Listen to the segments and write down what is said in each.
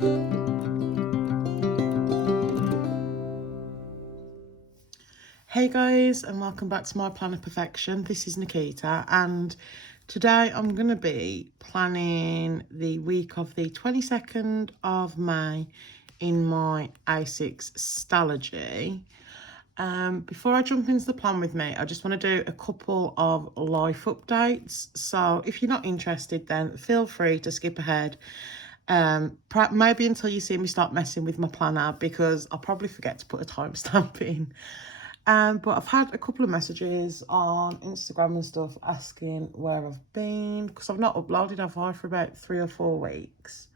Hey guys, and welcome back to my Plan of Perfection. This is Nikita, and today I'm going to be planning the week of the 22nd of May in my A6 Stalogy. Before I jump into the plan with me, I just want to do a couple of life updates. So if you're not interested, then feel free to skip ahead. Maybe until you see me start messing with my planner, because I'll probably forget to put a timestamp in. But I've had a couple of messages on Instagram and stuff asking where I've been, because I've not uploaded, have I, for about 3 or 4 weeks.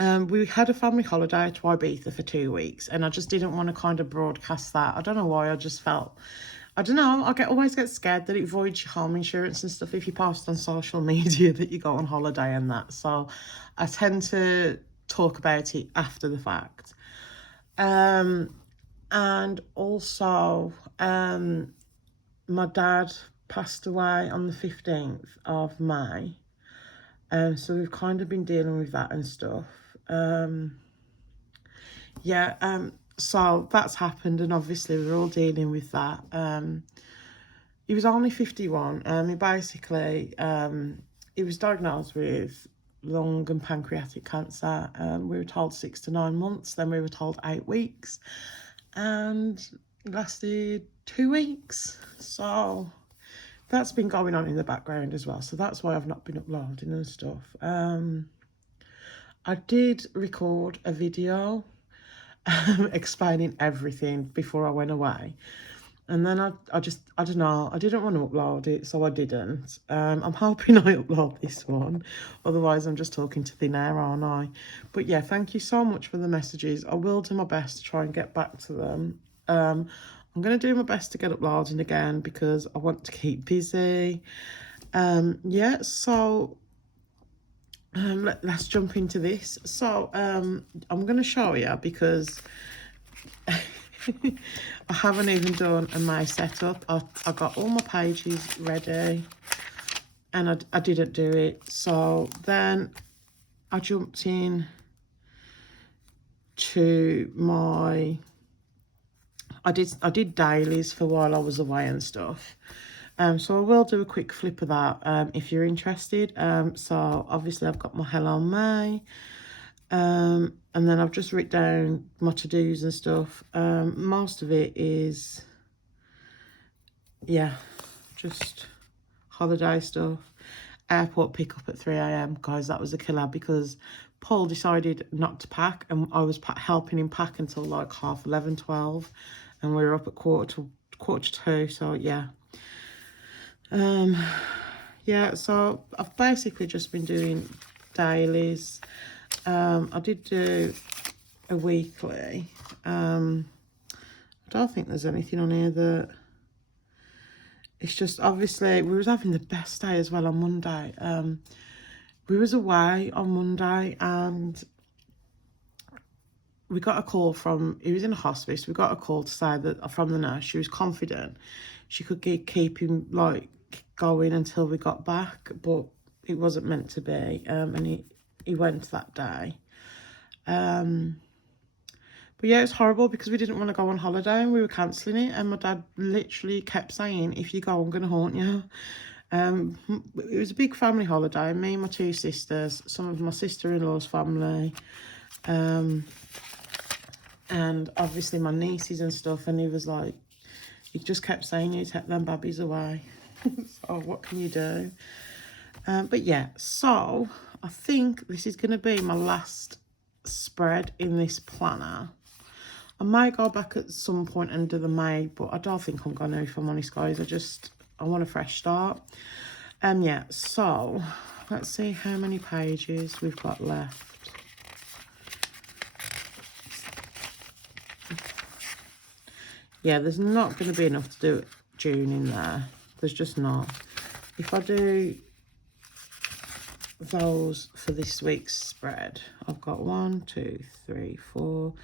We had a family holiday to Ibiza for 2 weeks, and I just didn't want to kind of broadcast that. I don't know why. I just felt, I don't know, always get scared that it voids your home insurance and stuff if you post on social media that you go on holiday and that. So I tend to talk about it after the fact. And also, my dad passed away on the 15th of May. So we've kind of been dealing with that and stuff. So that's happened, and obviously we're all dealing with that. He was only 51. He basically, he was diagnosed with lung and pancreatic cancer. We were told 6 to 9 months, then we were told 8 weeks, and it lasted 2 weeks. So that's been going on in the background as well, so that's why I've not been uploading and stuff. I did record a video explaining everything before I went away, and then I don't know, I didn't want to upload it, so I didn't. I'm hoping I upload this one, otherwise I'm just talking to thin air, aren't I? But yeah, thank you so much for the messages. I will do my best to try and get back to them. I'm going to do my best to get uploading again, because I want to keep busy. Let's jump into this. So I'm going to show you, because I haven't even done a May setup. I got all my pages ready, and I didn't do it. So then I jumped in to my, I did dailies for while I was away and stuff. So I will do a quick flip of that if you're interested. So obviously I've got my Hello May. And then I've just written down my to-dos and stuff. Most of it is, yeah, just holiday stuff. Airport pickup at 3 AM. Guys, that was a killer, because Paul decided not to pack, and I was helping him pack until like 11:30, 12, and we were up at quarter to 2. So yeah. So I've basically just been doing dailies. I did do a weekly. I don't think there's anything on here that, it's just, obviously we was having the best day as well on Monday. We was away on Monday, and we got a call from, he was in a hospice, we got a call to say that from the nurse, she was confident she could keep him like going until we got back, but it wasn't meant to be. And he went that day. But yeah, it's horrible, because we didn't want to go on holiday and we were cancelling it, and my dad literally kept saying, if you go, I'm going to haunt you. It was a big family holiday, me and my 2 sisters, some of my sister-in-law's family, and obviously my nieces and stuff, and he was like, he just kept saying, you take them babbies away. So what can you do? But yeah, so I think this is going to be my last spread in this planner. I might go back at some point under the May, but I don't think I'm going to, if I'm honest, guys. I want a fresh start. Yeah, so let's see how many pages we've got left. Yeah, there's not going to be enough to do June in there. There's just not. If I do those for this week's spread, I've got 1, 2, 3, 4,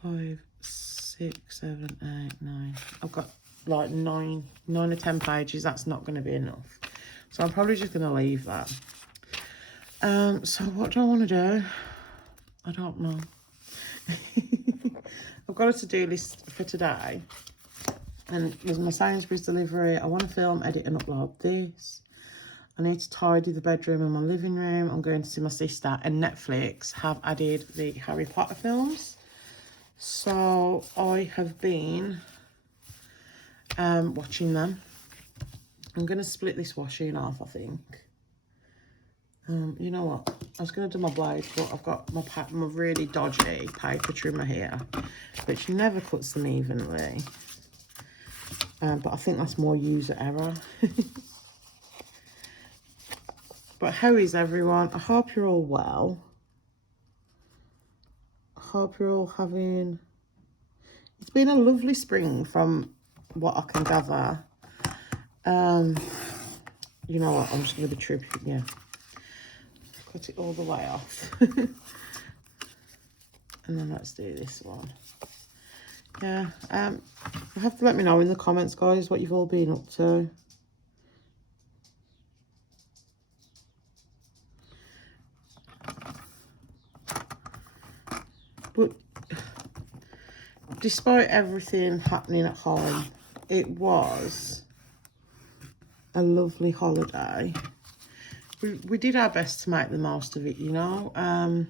5, 6, 7, 8, 9. I've got like 9 or 10 pages. That's not going to be enough. So I'm probably just going to leave that. So what do I want to do? I don't know. I've got a to-do list for today. And there's my Sainsbury's delivery. I want to film, edit and upload this. I need to tidy the bedroom and my living room. I'm going to see my sister, and Netflix have added the Harry Potter films. So I have been watching them. I'm going to split this washing in half, I think. You know what? I was going to do my blades, but I've got my really dodgy paper trimmer here, which never cuts them evenly. But I think that's more user error. But how is everyone? I hope you're all well. I hope you're all having... It's been a lovely spring from what I can gather. You know what? I'm just going to be tripping, yeah. Cut it all the way off. And then let's do this one. Yeah, you have to let me know in the comments, guys, what you've all been up to. But despite everything happening at home, it was a lovely holiday. We did our best to make the most of it, you know. And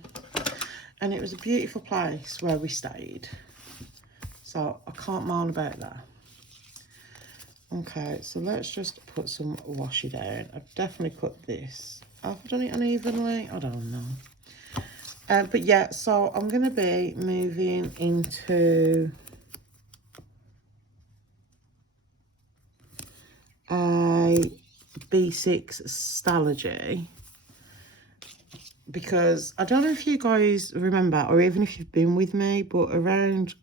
it was a beautiful place where we stayed. So I can't moan about that. Okay, so let's just put some washi down. I've definitely cut this. Have I done it unevenly? I don't know. But yeah, so I'm going to be moving into a B6 Stalogy, because I don't know if you guys remember, or even if you've been with me, but around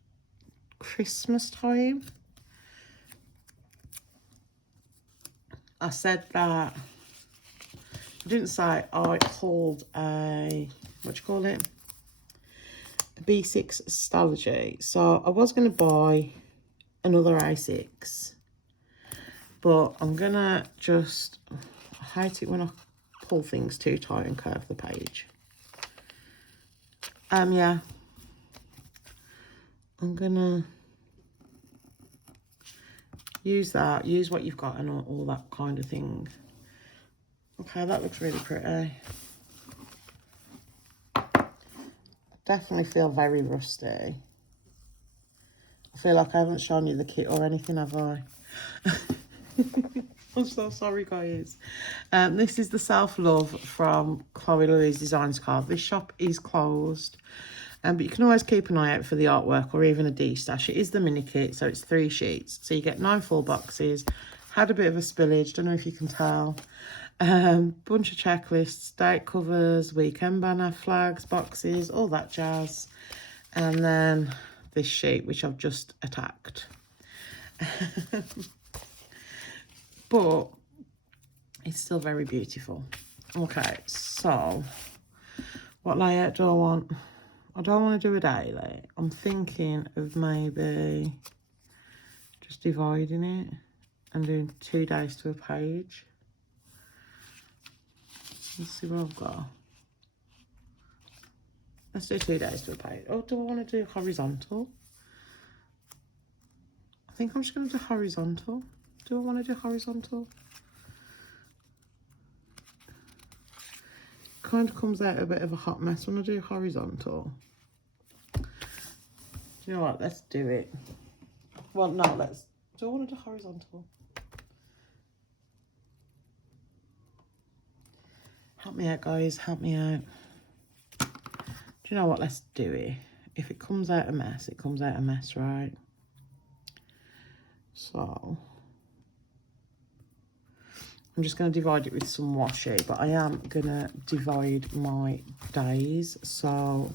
Christmas time, I said that, I didn't say, I called a, what do you call it? A B6 Stalogy. So I was going to buy another A6, but I'm going to just, I hate it when I pull things too tight and curve the page. Yeah. I'm going to use that, use what you've got and all that kind of thing. Okay, that looks really pretty. Definitely feel very rusty. I feel like I haven't shown you the kit or anything, have I? I'm so sorry, guys. This is the Self Love from Chloe Louise Designs card. This shop is closed, but you can always keep an eye out for the artwork or even a D-stash. It is the mini kit, so it's 3 sheets. So you get 9 full boxes. Had a bit of a spillage, don't know if you can tell. Bunch of checklists, date covers, weekend banner, flags, boxes, all that jazz. And then this sheet, which I've just attacked. But it's still very beautiful. Okay, so what layout do I want? I don't want to do a daily. I'm thinking of maybe just dividing it and doing 2 days to a page. Let's see what I've got. Let's do 2 days to a page. Oh, do I want to do horizontal? I think I'm just going to do horizontal. Do I want to do horizontal? Kind of comes out a bit of a hot mess when I do horizontal. Do you know what? Let's do it. Well, no, let's... Do I want to do horizontal? Help me out, guys. Help me out. Do you know what? Let's do it. If it comes out a mess, it comes out a mess, right? So... I'm just going to divide it with some washi, but I am going to divide my days. So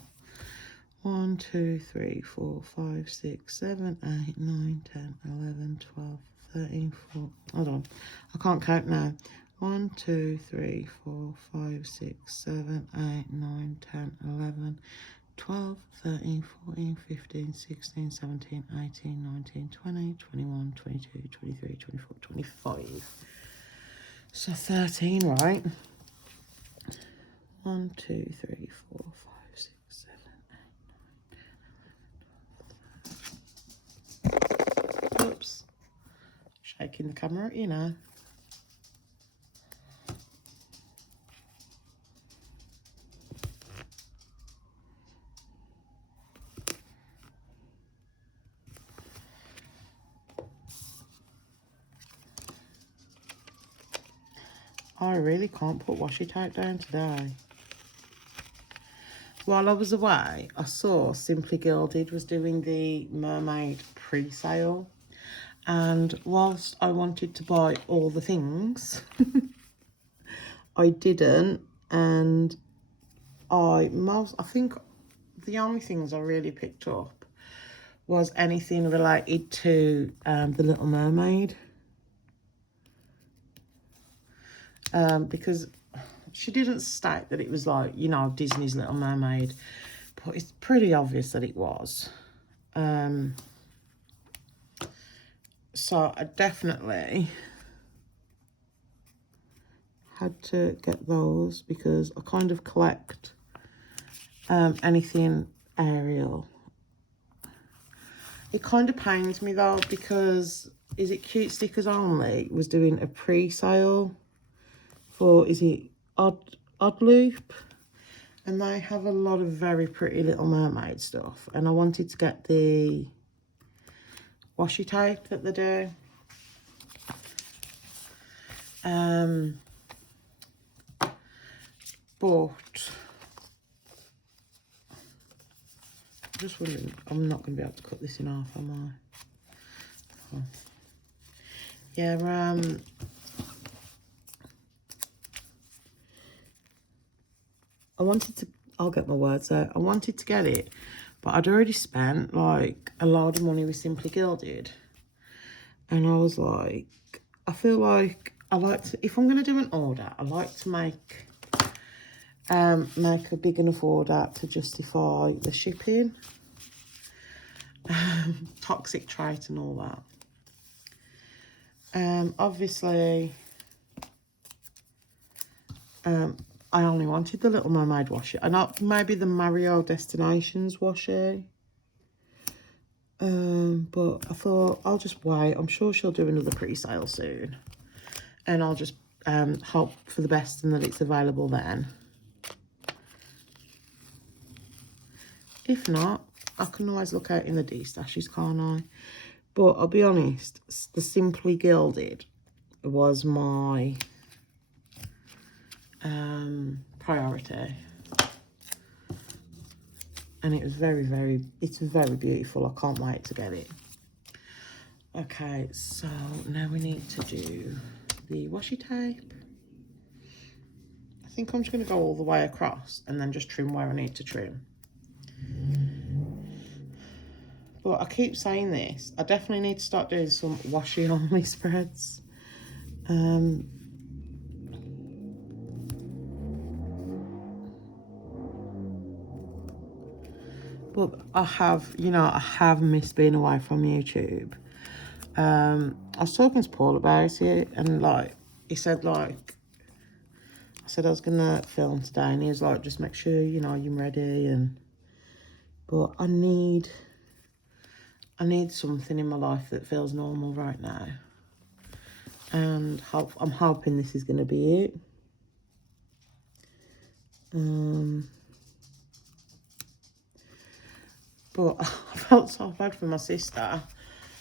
1, 2, 3, 4, 5, 6, 7, 8, 9, 10, 11, 12, 13, 14. Hold on, I can't count now. 1, 2, 3, 4, 5, 6, 7, 8, 9, 10, 11, 12, 13, 14, 15, 16, 17, 18, 19, 20, 21, 22, 23, 24, 25. So 13, right? 1, 1, 2, 3, 4, 5, 6, 7, 8, 9. Oops. Shaking the camera, you know. I really can't put washi tape down today. While I was away, I saw Simply Gilded was doing the mermaid pre-sale. And whilst I wanted to buy all the things, I didn't. And I think the only things I really picked up was anything related to The Little Mermaid. Because she didn't state that it was like, you know, Disney's Little Mermaid, but it's pretty obvious that it was. So I definitely had to get those because I kind of collect anything Ariel. It kind of pains me though because Is It Cute Stickers Only was doing a pre-sale for, is it Odd Loop? And they have a lot of very pretty Little Mermaid stuff. And I wanted to get the washi tape that they do. But I'm just wondering, I'm not going to be able to cut this in half, am I? Oh. Yeah, I wanted to, I'll get my words out. I wanted to get it, but I'd already spent like a lot of money with Simply Gilded. And I was like, I feel like I like to, if I'm going to do an order, I like to make a big enough order to justify the shipping. Toxic trait and all that. Obviously, I only wanted the Little Mermaid washi. And maybe the Mario Destinations washi. But I thought I'll just wait. I'm sure she'll do another pre-sale soon. And I'll just hope for the best and that it's available then. If not, I can always look out in the D-stashes, can't I? But I'll be honest, the Simply Gilded was my priority. And it was it's very beautiful. I can't wait to get it. Okay, so now we need to do the washi tape. I think I'm just going to go all the way across and then just trim where I need to trim. But I keep saying this, I definitely need to start doing some washi only spreads. But I have missed being away from YouTube. I was talking to Paul about it, and like he said, like I said I was gonna film today, and he was like, just make sure you know you're ready. But I need something in my life that feels normal right now, and I'm hoping this is gonna be it. But I felt so bad for my sister.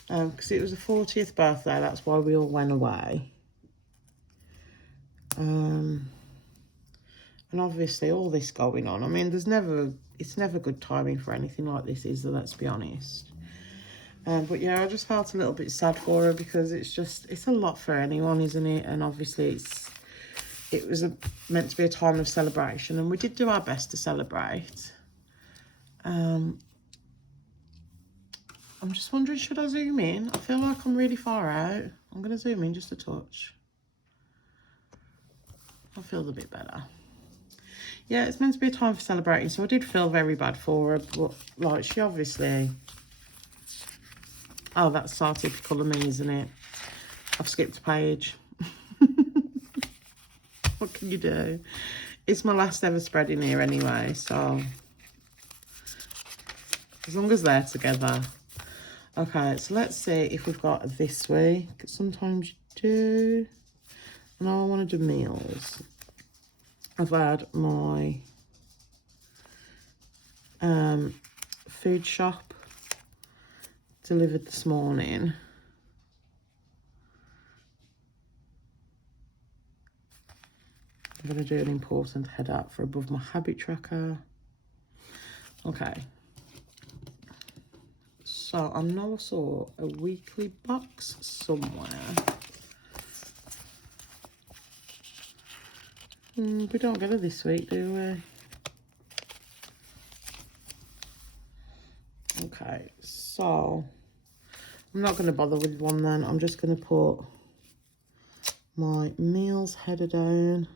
Because it was a 40th birthday, that's why we all went away. And obviously all this going on, I mean, it's never good timing for anything like this, is there, let's be honest. But yeah, I just felt a little bit sad for her because it's a lot for anyone, isn't it? And obviously it was meant to be a time of celebration, and we did do our best to celebrate. I'm just wondering, should I zoom in? I feel like I'm really far out. I'm going to zoom in just a touch. I feel a bit better. Yeah, it's meant to be a time for celebrating, so I did feel very bad for her, but like she obviously... Oh, that's so typical of me, isn't it? I've skipped a page. What can you do? It's my last ever spread in here anyway, so as long as they're together. Okay, so let's see if we've got this week. Sometimes you do. And I want to do meals. I've had my food shop delivered this morning. I'm going to do an important head out for above my habit tracker. Okay. So I know I saw a weekly box somewhere. We don't get it this week, do we? Okay, so I'm not going to bother with one then. I'm just going to put my meals header down.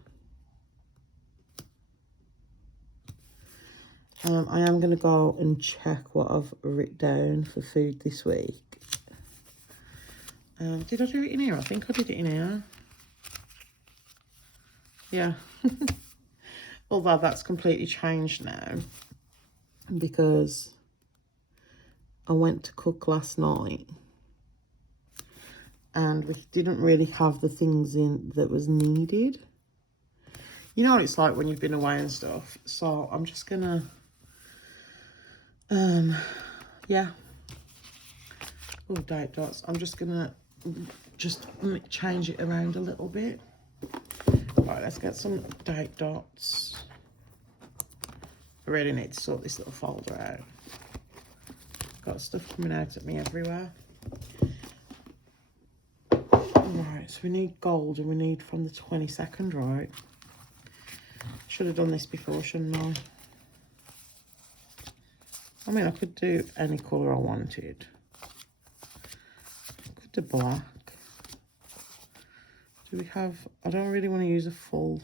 I am going to go and check what I've written down for food this week. Did I do it in here? I think I did it in here. Yeah. Although that's completely changed now because I went to cook last night and we didn't really have the things in that was needed. You know what it's like when you've been away and stuff. So I'm just gonna, yeah. Oh, date dots. I'm just gonna change it around a little bit. Right, let's get some date dots. I really need to sort this little folder out. Got stuff coming out at me everywhere. Right, so we need gold and we need from the 22nd, right? Should have done this before, shouldn't I? I mean, I could do any colour I wanted. I could do black. Do we have... I don't really want to use a full...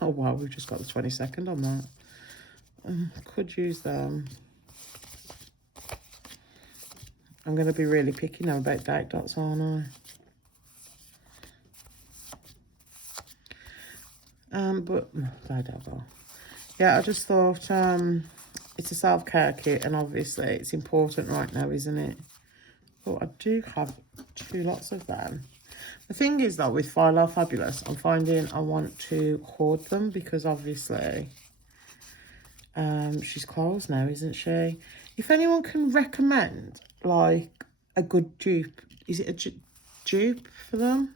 Oh, wow, we've just got the 22nd on that. Could use them. I'm going to be really picky now about date dots, aren't I? But I don't know. Yeah, I just thought it's a self-care kit and obviously it's important right now, isn't it? But I do have 2 lots of them. The thing is though, with Philo Fabulous, I'm finding I want to hoard them because obviously she's closed now, isn't she? If anyone can recommend like a good dupe, is it a dupe for them?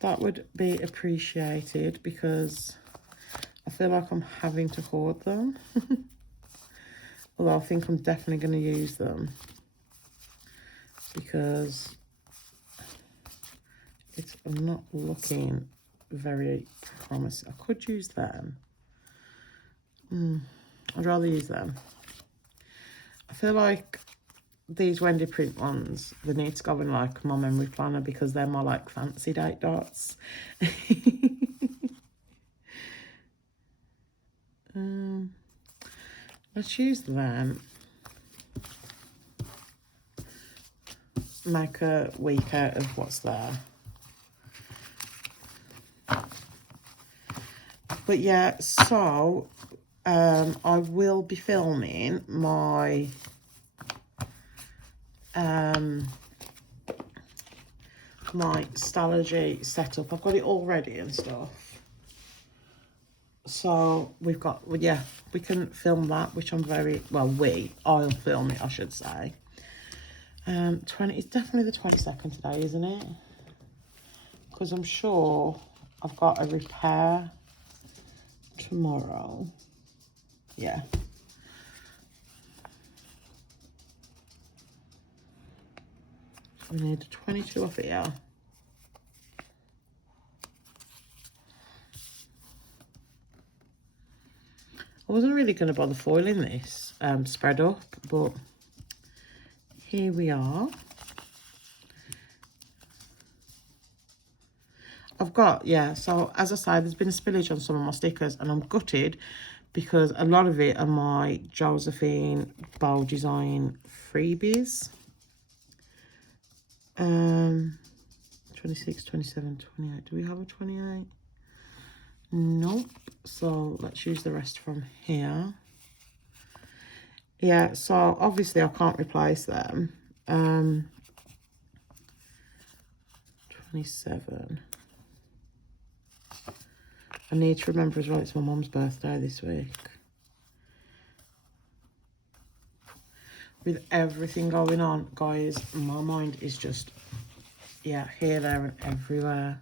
That would be appreciated because I feel like I'm having to hoard them. Although I think I'm definitely going to use them because it's not looking very promising. I could use them. I'd rather use them. I feel like these Wendy Print ones, they need to go in like my memory planner because they're my like fancy date dots. Let's use them. Make a week out of what's there. But yeah, so I will be filming my my Stalogy setup. I've got it all ready and stuff. So we've got, yeah, we can film that, which I'm very, well, I'll film it, I should say. It's definitely the 22nd today, isn't it? Because I'm sure I've got a repair tomorrow. Yeah. We need 22 off here. I wasn't really going to bother foiling this spread up, but here we are. I've got, yeah, so as I say, there's been a spillage on some of my stickers and I'm gutted because a lot of it are my Josephine Bow Design freebies. 26, 27, 28. Do we have a 28? Nope. So let's use the rest from here. Yeah, so obviously I can't replace them. 27. I need to remember as well, it's my mum's birthday this week. With everything going on, guys, my mind is just, yeah, here, there and everywhere.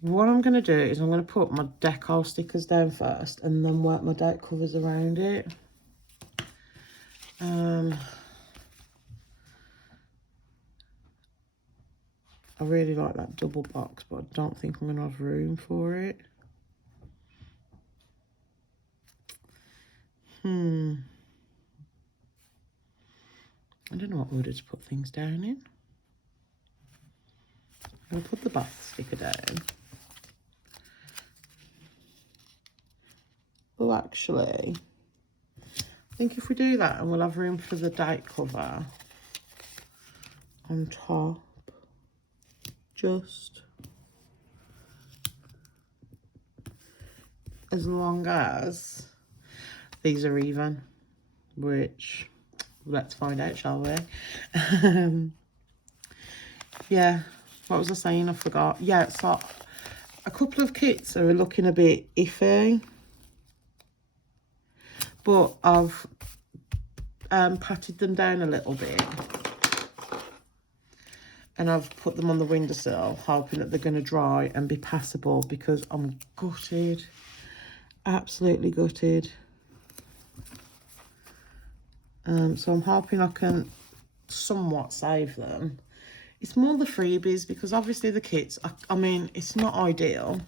What I'm going to do is I'm going to put my decal stickers down first and then work my date covers around it. I really like that double box, but I don't think I'm going to have room for it. I don't know what order to put things down in. I'm going to put the bath sticker down. Oh, actually, I think if we do that, and we'll have room for the date cover on top, just as long as these are even, which let's find out, shall we? Yeah, what was I saying? I forgot. Yeah, so a couple of kits are looking a bit iffy, but I've patted them down a little bit and I've put them on the windowsill, hoping that they're going to dry and be passable, because I'm gutted, absolutely gutted. So I'm hoping I can somewhat save them. It's more the freebies, because obviously the kits, I mean, it's not ideal,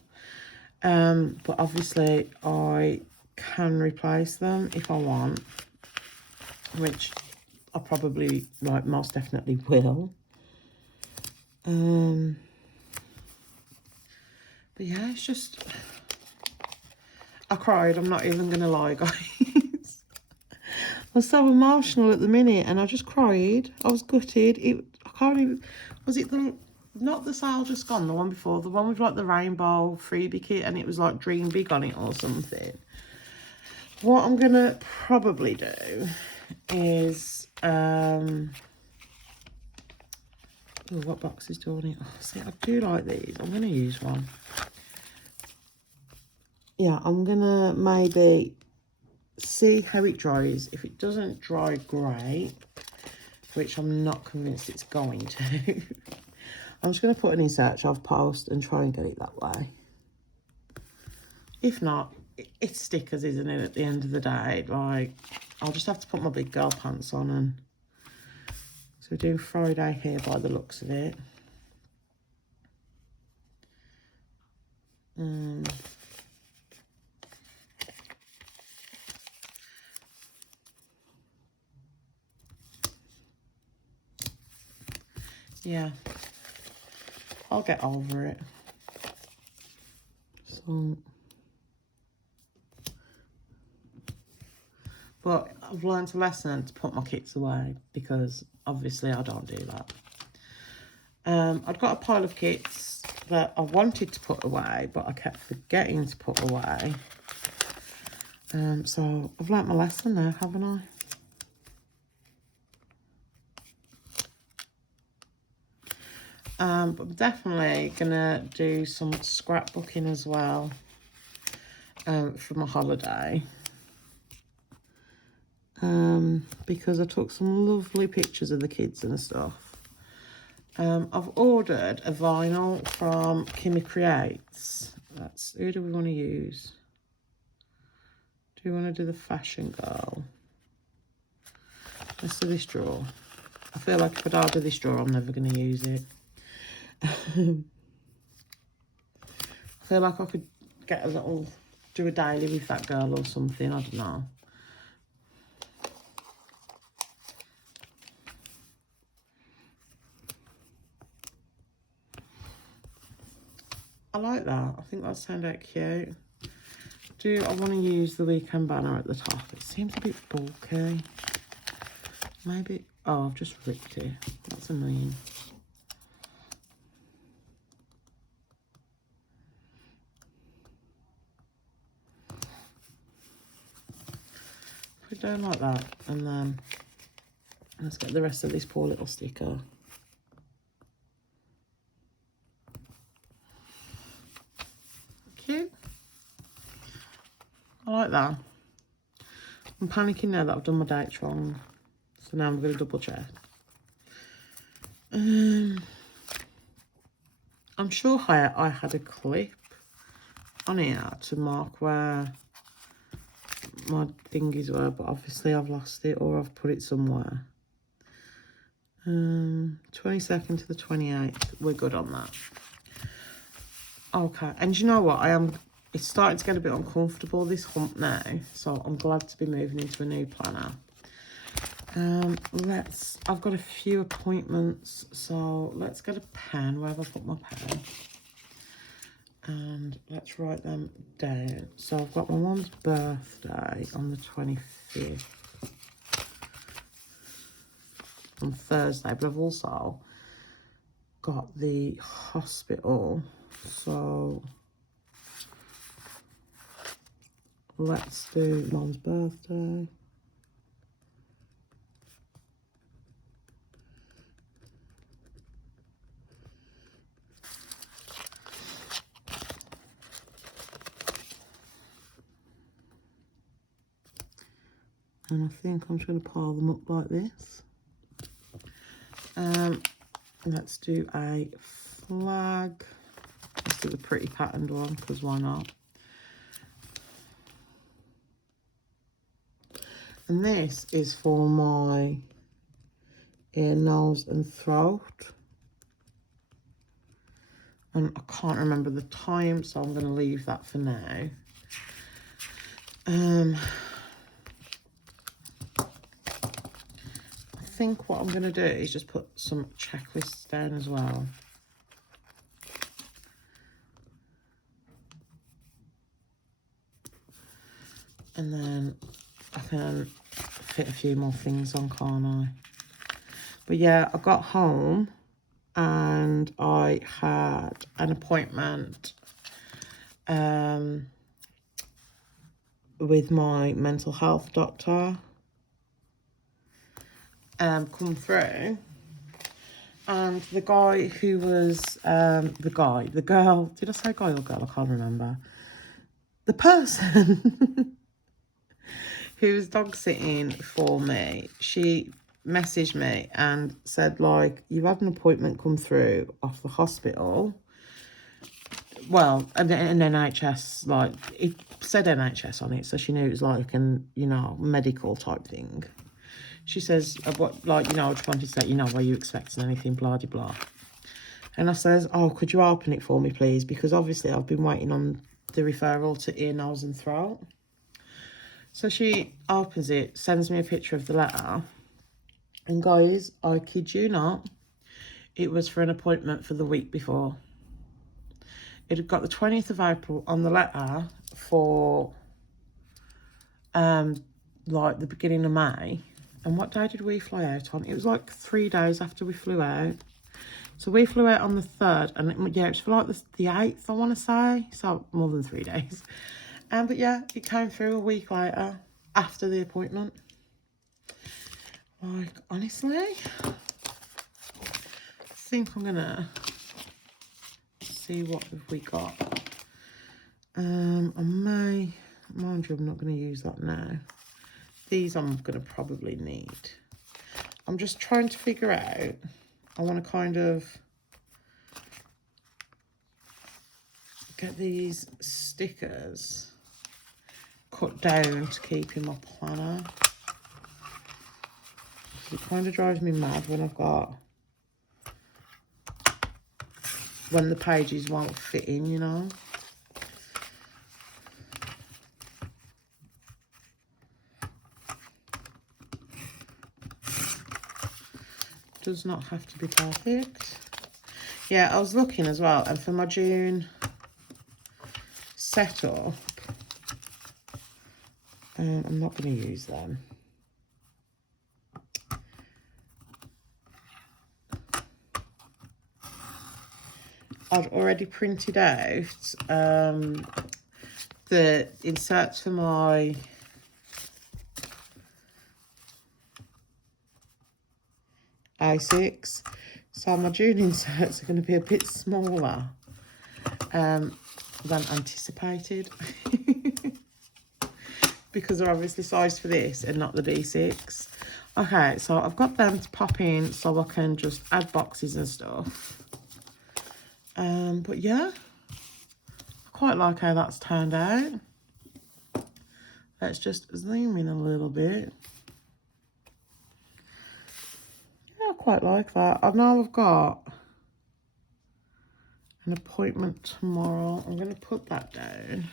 but obviously I can replace them if I want, which I probably, like, most definitely will. But yeah, it's just, I cried, I'm not even gonna lie, guys. I was so emotional at the minute and I just cried. I was gutted. I can't even, was it the, not the sale just gone, the one before, the one with like the rainbow freebie kit and it was like Dream Big on it or something. What I'm gonna probably do is, oh, what boxes do I need? Oh, see, I do like these. I'm gonna use one. Yeah, I'm gonna maybe see how it dries. If it doesn't dry great, which I'm not convinced it's going to, I'm just going to put an in search of post and try and get it that way. If not, it's stickers, isn't it, at the end of the day? Like, I'll just have to put my big girl pants on. And so we're doing Friday here by the looks of it. Yeah, I'll get over it. So, but I've learned a lesson to put my kits away, because obviously I don't do that. I've got a pile of kits that I wanted to put away, but I kept forgetting to put away. So I've learnt my lesson now, haven't I? But I'm definitely gonna do some scrapbooking as well for my holiday, because I took some lovely pictures of the kids and stuff. I've ordered a vinyl from Kimmy Creates. Who do we want to use? Do we want to do the fashion girl? Let's do this drawer. I feel like if I don't do this drawer, I'm never going to use it. I feel like I could get a little, do a daily with that girl or something, I don't know. I like that. I think that sounds out cute. I want to use the weekend banner at the top. It seems a bit bulky. Maybe, oh, I've just ripped it. That's annoying. down like that, and then let's get the rest of this poor little sticker. Cute. I like that. I'm panicking now that I've done my dates wrong, so now I'm going to double check. I'm sure I had a clip on here to mark where my thingies were, but obviously I've lost it or I've put it somewhere. 22nd to the 28th, we're good on that. Okay, and you know what, it's starting to get a bit uncomfortable, this hump now, so I'm glad to be moving into a new planner. I've got a few appointments, so let's get a pen. Where have I put my pen? And let's write them down. So I've got my mum's birthday on the 25th, on Thursday, but I've also got the hospital, so let's do mum's birthday. And I think I'm just going to pile them up like this. Let's do a flag. Let's do the pretty patterned one, because why not? And this is for my ear, nose and throat. And I can't remember the time, so I'm going to leave that for now. I think what I'm going to do is just put some checklists down as well. And then I can fit a few more things on, can't I? But yeah, I got home and I had an appointment with my mental health doctor come through, and the guy who was the girl, did I say guy or girl? I can't remember. The person who was dog sitting for me, she messaged me and said, like, you've had an appointment come through off the hospital. Well, an NHS, like, it said NHS on it, so she knew it was like an, you know, medical type thing. She says, what, like, you know, I just wanted to let you know, were you expecting anything, blah, blah, blah. And I says, oh, could you open it for me, please? Because obviously I've been waiting on the referral to ear, nose and throat. So she opens it, sends me a picture of the letter. And guys, I kid you not, it was for an appointment for the week before. It had got the 20th of April on the letter for, like, the beginning of May. And what day did we fly out on? It was like 3 days after we flew out. So we flew out on the 3rd, and yeah, it's for like the 8th, I want to say. So more than 3 days. But yeah, it came through a week later after the appointment. Like, honestly, I think I'm gonna see what have we got. I may, mind you, I'm not going to use that now. These I'm going to probably need. I'm just trying to figure out, I want to kind of get these stickers cut down to keep in my planner. It kind of drives me mad when I've got, when the pages won't fit in, you know. Does not have to be perfect. Yeah, I was looking as well, and for my June setup, I'm not going to use them. I'd already printed out the inserts for my A6. So my June inserts are going to be a bit smaller than anticipated. Because they're obviously sized for this and not the B6. Okay, so I've got them to pop in so I can just add boxes and stuff. But yeah, I quite like how that's turned out. Let's just zoom in a little bit. Yeah, I quite like that. I know I've got an appointment tomorrow. I'm going to put that down.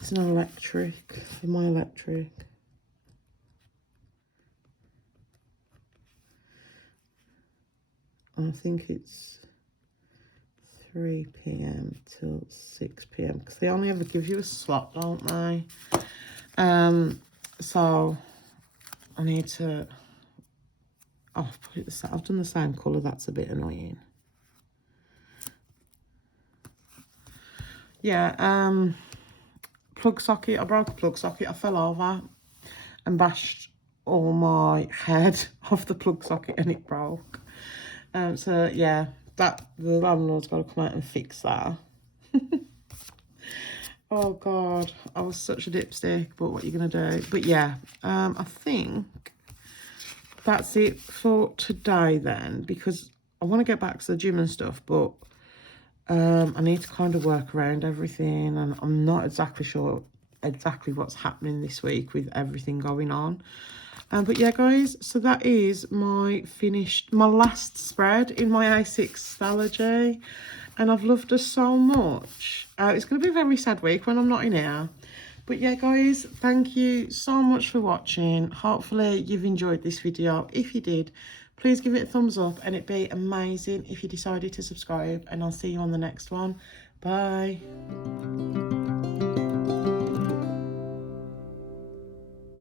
It's an electric, for my electric. I think it's 3 PM till 6 PM because they only ever give you a slot, don't they? So I need to. Oh, I've done the same colour. That's a bit annoying. Yeah. Plug socket. I broke a plug socket. I fell over and bashed all my head off the plug socket, and it broke. So yeah, the landlord's got to come out and fix that. Oh god, I was such a dipstick, but what are you gonna do? But yeah, I think that's it for today then, because I want to get back to the gym and stuff, but I need to kind of work around everything, and I'm not exactly sure exactly what's happening this week with everything going on. But yeah, guys, so that is my last spread in my A6 Stalogy, and I've loved her so much. It's going to be a very sad week when I'm not in here. But yeah, guys, thank you so much for watching. Hopefully you've enjoyed this video. If you did, please give it a thumbs up, and it'd be amazing if you decided to subscribe, and I'll see you on the next one. Bye.